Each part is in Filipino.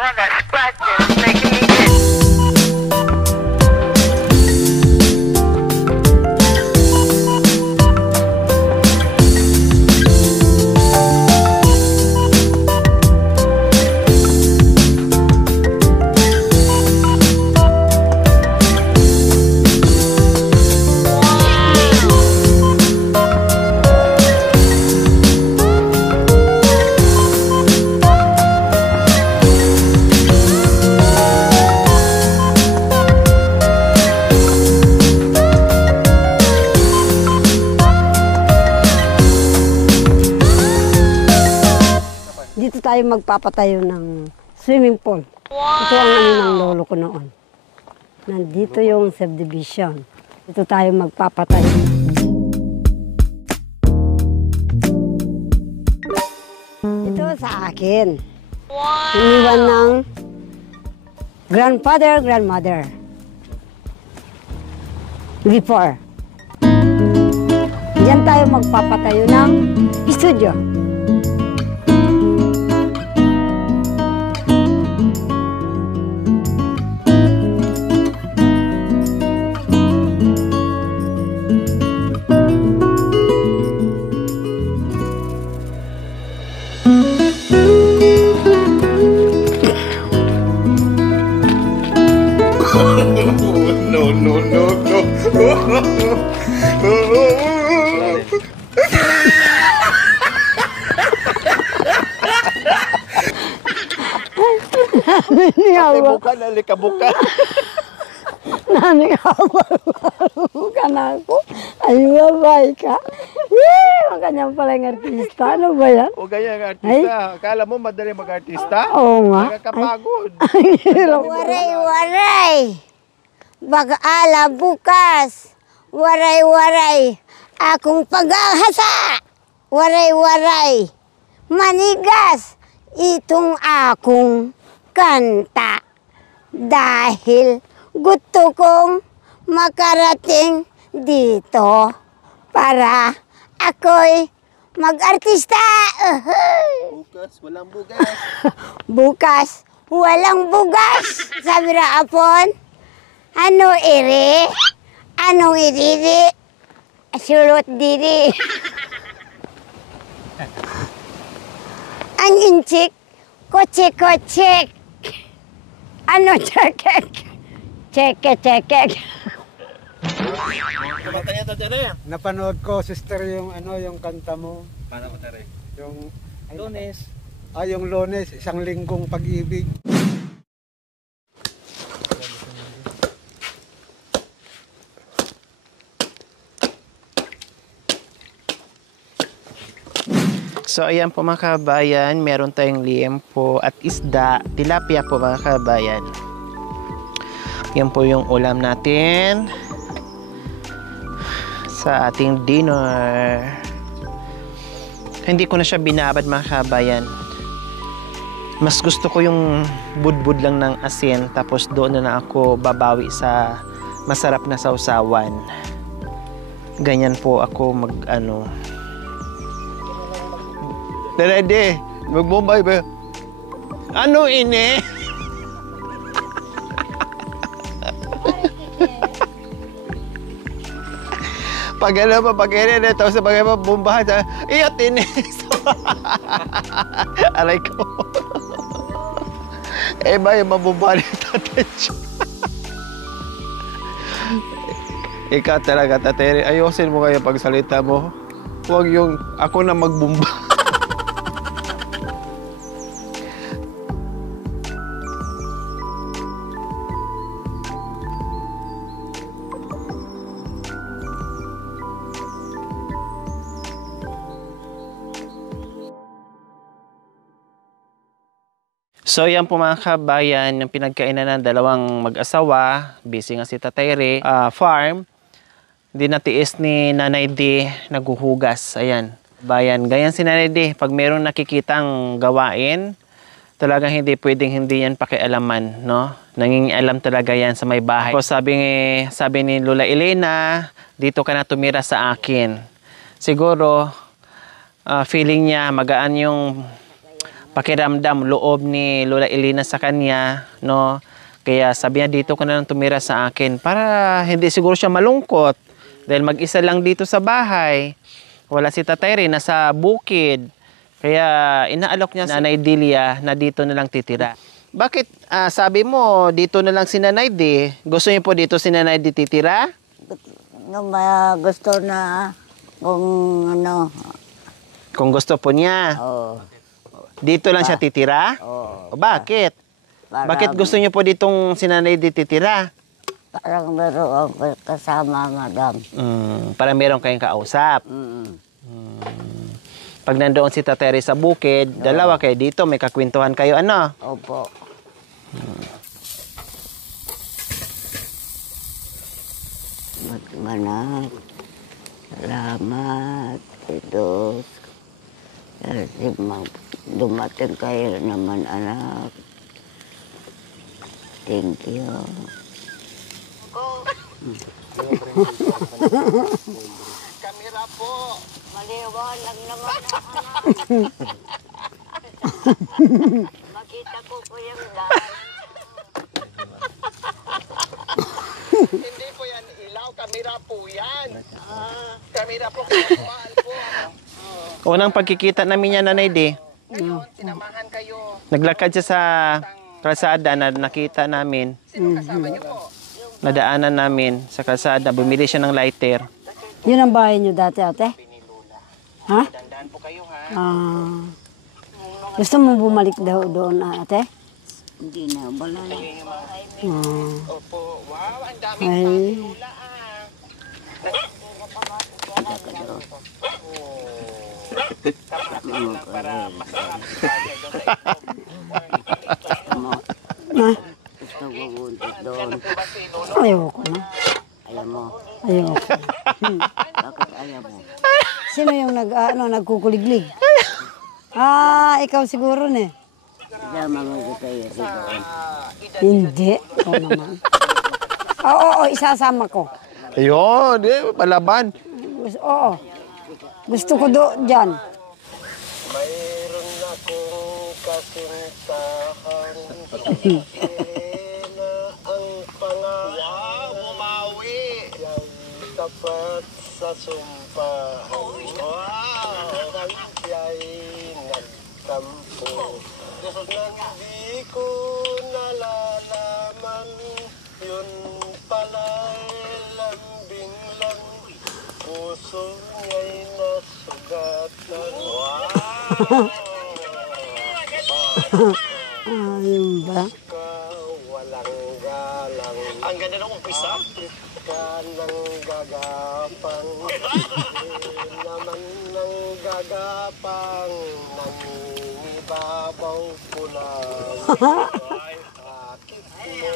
I got scratches making me itch. Dito tayo magpapatayo ng swimming pool. Wow! Ito ang ano ng lolo ko noon. Nandito yung subdivision. Dito tayo magpapatayo. Ito sa akin. Wow! Iniwan ng grandfather, grandmother. Before. Diyan tayo magpapatayo ng studio. No, no, no, no. Buka na, likabuka. Nanikabaruka na ako. Ay, babay ka. Yee! Makanyang palang artista. Ano ba yan? O ganyan ang artista. Akala mo madali mag-artista? Oo nga. Nakakapagod. Waray-waray. Bag-ala bukas. Waray-waray. Akong pag-ahasa. Waray-waray. Manigas. Itong akong kanta. Dahil gusto kong makarating dito para ako'y mag-artista. Bukas, walang bugas. Bukas, walang bugas. Sabi na apon, ano iri? Anong iriri? Surot diri. Ang inchik, koche-koche. Ano chekek? Cheke-chekek. Kumatanya to dyan. Napanood ko, sister, yung yung kanta mo. Paano mo tari? Yung Lunes. yung Lunes, isang linggong pag-ibig. So ayan po mga kabayan, meron tayong liempo at isda, tilapia po mga kabayan. Yan po yung ulam natin sa ating dinner. Hindi ko na siya binabad mga kabayan. Mas gusto ko yung budbud lang ng asin, tapos doon na ako babawi sa masarap na sausawan. Ganyan po ako mag-ano. Ready, mag-Bombay ba? Ano ini? Pag ano pa, pag ano, tapos sa bagay pa, bombahan sa, iyot ini. Aray ko. Eh ba, yung mabombahan yung tatay siya. Ikaw talaga, tatay. Ayusin mo kayo pagsalita mo. Huwag yung ako na magbomba. So yan po mga kabayan, yung pinagkainan ng dalawang mag-asawa, busy nga si Tatay Ray, farm. Hindi natiis ni Nanay D naghuhugas. Ayan, bayan. Ganyan si Nanay D, pag meron nakikitang gawain, talagang hindi pwedeng hindi yan pakialaman, no? Nangingialam talaga yan sa may bahay. So, sabi ni Lola Elena, dito ka na tumira sa akin. Siguro, feeling niya magaan yung pakiramdam, loob ni Lola Elena sa kanya, no? Kaya sabi niya, dito ka na lang tumira sa akin para hindi siguro siya malungkot. Dahil mag-isa lang dito sa bahay. Wala si Tatay Ray, nasa bukid. Kaya inaalok niya sa Nanay Delia na dito na lang titira. Bakit sabi mo, dito na lang si Nanay Di? Gusto niyo po dito si Nanay Di titira? Gusto na kung ano. Kung gusto po niya. Oh, Dito lang siya titira? oh, O bakit? Bakit gusto niyo po ditong si Nanay Di titira? Parang meron ako kasama, madam. Para meron kayong kausap. Mm. Pag nandoon si Tatay Ray sa bukid, dalawa kayo dito, may kakwentuhan kayo, ano? Opo. Manak, salamat, Diyos. Kasi dumating kayo naman, anak. Thank you. Kamera po. Maliwanag naman ang anak. Makita ko po yung daan. Hindi po yan ilaw, kamera po yan. Kamera po, mahal po. Unang pagkikita namin yan, Nanay Di. Ngayon, sinamahan kayo. Naglakad siya sa kalsada na nakita namin. Sino kasama niyo po? Nadaanan namin sa kalsada. Bumili siya ng lighter. Yun ang bahay niyo dati, ate? Ha? Dandaan po kayo, ha? Gusto mo bumalik daw doon, ate? Hindi na, wala na. Opo. Wow, ang daming Ay. lula, ah. Para masarap Gusto ko buntis doon. Ayoko na. Ayaw mo. Ayoko. Bakit ayaw mo? Sino yung nagkukuliglig? Ikaw siguro ne. Sama mo kayo doon. Hindi. Ikaw naman. Oo, isasama ko. Ayun, palaban. Oo. Gusto ko dyan. Mayroon akong kasintahan na ang pangalan bumawi yan tapat sa sumpahan siya'y nagtampo nang di ko nalalaman yun pala'y lambing lang puso niya'y nasugatan. Ayun ba? Walang galang. Ang ganda ng umpisa. Ka ng gagapang. Naman ng gagapang. Nangingibabaw ko lang. Bakit mo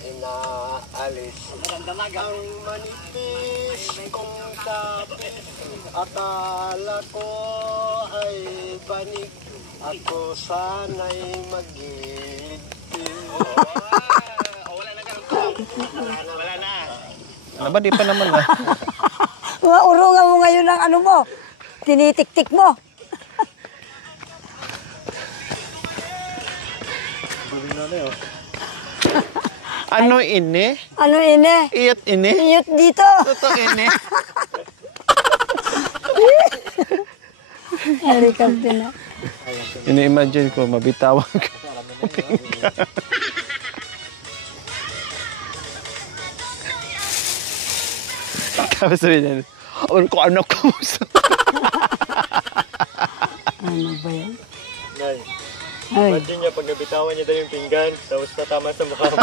inaalis? Ang manipis kong tapis. Akala ko ay banig. Ako sana'y mag-iigtil. Wala na ganun ko. Wala na. Ano ba? Di pa naman ah. Urungan mo ngayon ng ano mo. Tinitik-tik mo. Ano ini? Ano ini? Iyot ini? Iyot dito. Totoo ini? Halikap din na. Ini-imagine ko, mabitawan ko. Tapos sabihin niya, ano ko anak ko? Ano ba yan? Nay, Ay, imagine niya pag nabitawan niya daw yung pinggan, tapos natama sa mukha mo.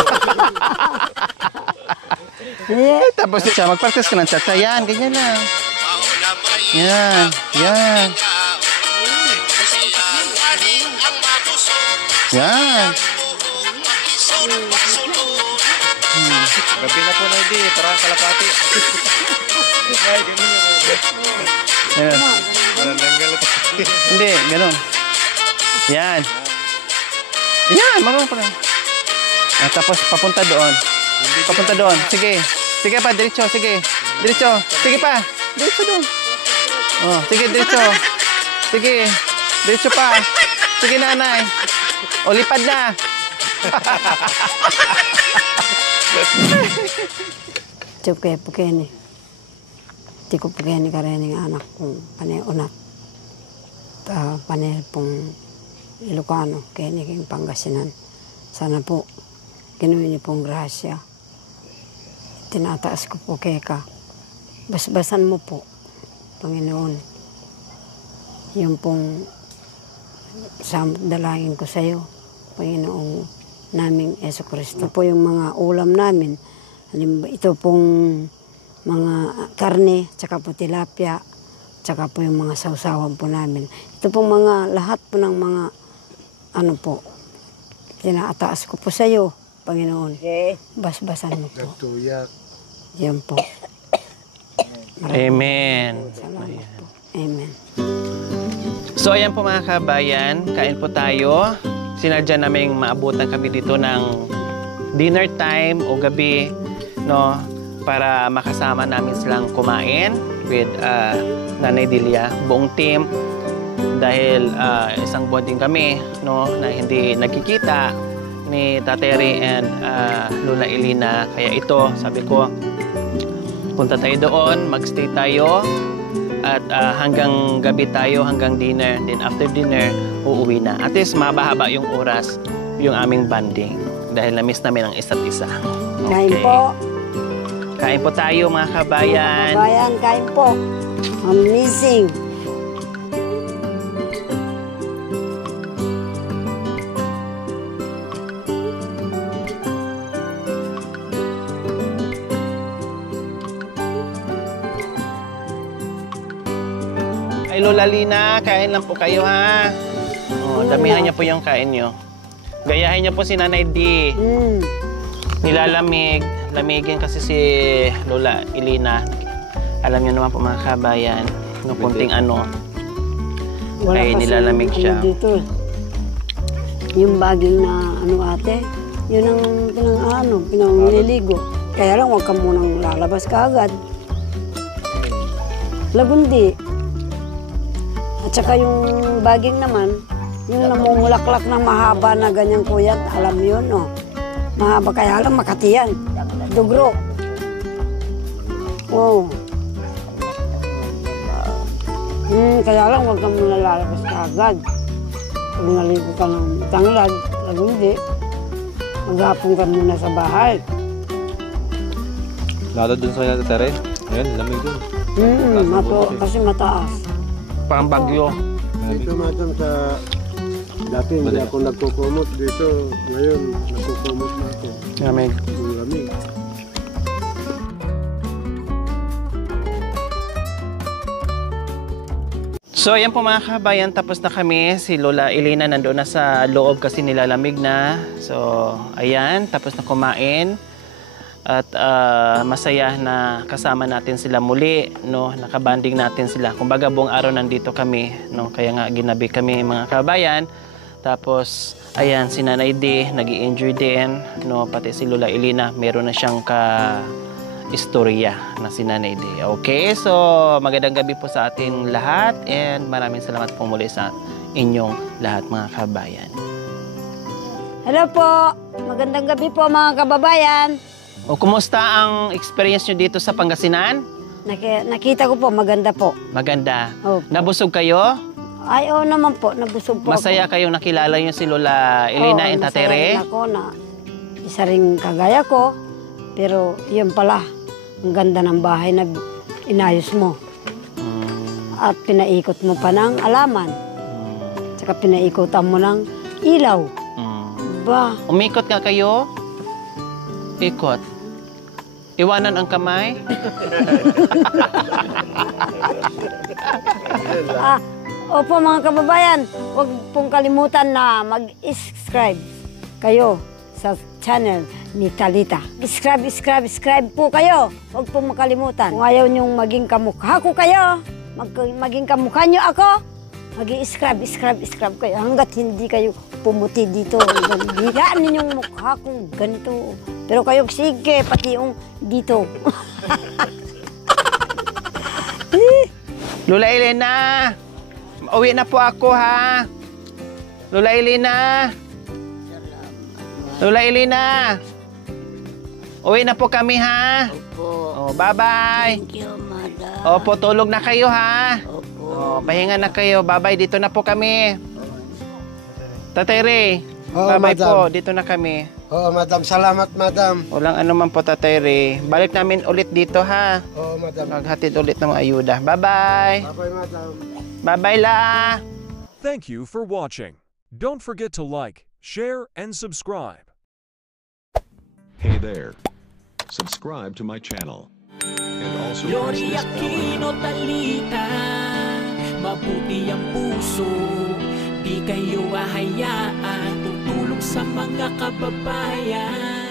yeah. Tapos siya, mag-practice ka ng cha-cha. Yan, ganyan lang. Yan, yan. Yan. Gabi na po na hindi, parang kalapati. Nay, ganun yung Yan. parang nanggalat. Hindi, ganun. Yan. Yan, marunong pa lang. Tapos papunta doon. Papunta doon. Sige. Sige pa, diretso. Sige. Diretso. Sige pa. Diretso doon. Oh, sige, diretso. Sige. Diretso pa. Sige, nanay. O, lipad na. Tsuke po kini. Ti ko po kini karening anak kong panay unat. Panay pong Ilocano, kini king Pangasinan. Sana po, kinuwi niyo pong grasya. Tinataas ko po keka. Basbasan mo po, Panginoon. Yung pong dalangin ko sa iyo, Panginoong naming Yesu Cristo. Ito po yung mga ulam namin. Ito pong mga karne, tsaka po tilapia, tsaka po yung mga sausawan po namin. Ito pong mga lahat po ng mga ano po, tinataas ko po sa iyo, Panginoon. Basbasan mo po. Tuyak. Yan po. Amen. Salamat po. Amen. So ayan po mga kabayan, kain po tayo. Sinadya naming maabutan kami dito ng dinner time o gabi, no, para makasama namin silang kumain with Nanay Delia, buong team. Dahil isang bonding kami, no, na hindi nagkikita ni Tateri and Lola Elina. Kaya ito, sabi ko, punta tayo doon, magstay tayo. At hanggang gabi tayo, hanggang dinner. Then after dinner, uuwi na. At least mabahaba yung oras, yung aming bonding. Dahil na-miss namin ang isa't isa. Kain po. Kain po tayo mga kabayan. Kabayan, kain po. Amazing. Ay Lola Lina, kain lang po kayo ha. Oh, damihan niyo po yung kain niyo. Gayahin niyo po si Nanay D. Nilalamig. Lamigin kasi si Lola Elina. Alam niyo naman po mga kabayan, no kunting ano, ay nilalamig siya. Ano dito, yung baging na ano ate, yun ang pinangliligo. Kaya lang huwag ka munang lalabas kaagad. Lagundi. At saka yung baging naman, yung namumulaklak ng mahaba na ganyang kuyat, alam yun, no? Mahaba kaya lang makatiyan. Dugro. Oo. Kaya lang huwag kang muna lalabas ka agad. Pag naligo ka ng tanglad, lagundi, maghapon ka muna sa bahay. Lalo dun sa Tere. Ayan, lamig dun. Kasi mataas. Parang bagyo. Dito madam sa dati hindi ako nagkukumot dito. Ngayon nagkukumot na ako. Lamig. Ang lamig. So ayan po mga kabayan, tapos na kami. Si Lola Elena nandoon na sa loob kasi nilalamig na. So ayan, tapos na kumain. At masaya na kasama natin sila muli, no? Nakabanding natin sila. Kumbaga buong araw nandito kami, no? Kaya nga ginabi kami mga kabayan. Tapos ayan, si Nanay D nag-i-enjoy din, no? Pati si Lola Elena, meron na siyang istorya na si Nanay D. Okay, so magandang gabi po sa ating lahat and maraming salamat po muli sa inyong lahat mga kabayan. Hello po! Magandang gabi po mga kababayan. O kumusta ang experience nyo dito sa Pangasinan? Nakita ko po, maganda po. Maganda. Opo. Nabusog kayo? Ay, oo naman po, nabusog po Masaya ako. kayong nakilala nyo si Lola Elena and Tatere? Masaya ako na isa ring kagaya ko, pero yun pala, ang ganda ng bahay na inayos mo. At pinaikot mo pa ng alaman. Tsaka pinaikutan mo ng ilaw. Ba? Umikot ka kayo? Ikot. Iwanan ang kamay? Opo mga kababayan, huwag pong kalimutan na mag-subscribe kayo sa channel ni Talita. Subscribe po kayo. Huwag pong makalimutan. Kung ayaw niyong maging kamukha ko kayo, maging kamukha niyo ako, mag-subscribe kayo hanggat hindi kayo pumuti dito. Higaan ninyong mukha kong ganito. Pero kayo, sige, pati yung dito. Lola Elena, uwi na po ako ha. Lola Elena! Lola Elena! Uwi na po kami, ha? Opo. Oh, bye-bye! Thank you, madam. Opo, tulog na kayo, ha? Opo. Oh, pahinga na kayo. Bye-bye, dito na po kami. Tatay Ray, Oo, bye-bye madam. po. Dito na kami. Oo, madam. Salamat, madam. Walang ano man po, Tatay Ray. Balik namin ulit dito, ha? Oo, madam. Maghatid ulit ng ayuda. Bye-bye! Bye-bye, madam. Bye-bye, La! Thank you for watching. Don't forget to like, share, and subscribe. Hey there. Subscribe to my channel. And also press Lori this bell Aquino icon. Talita, mabuti ang puso, di kayo hahayaan, tutulong sa mga kababayan.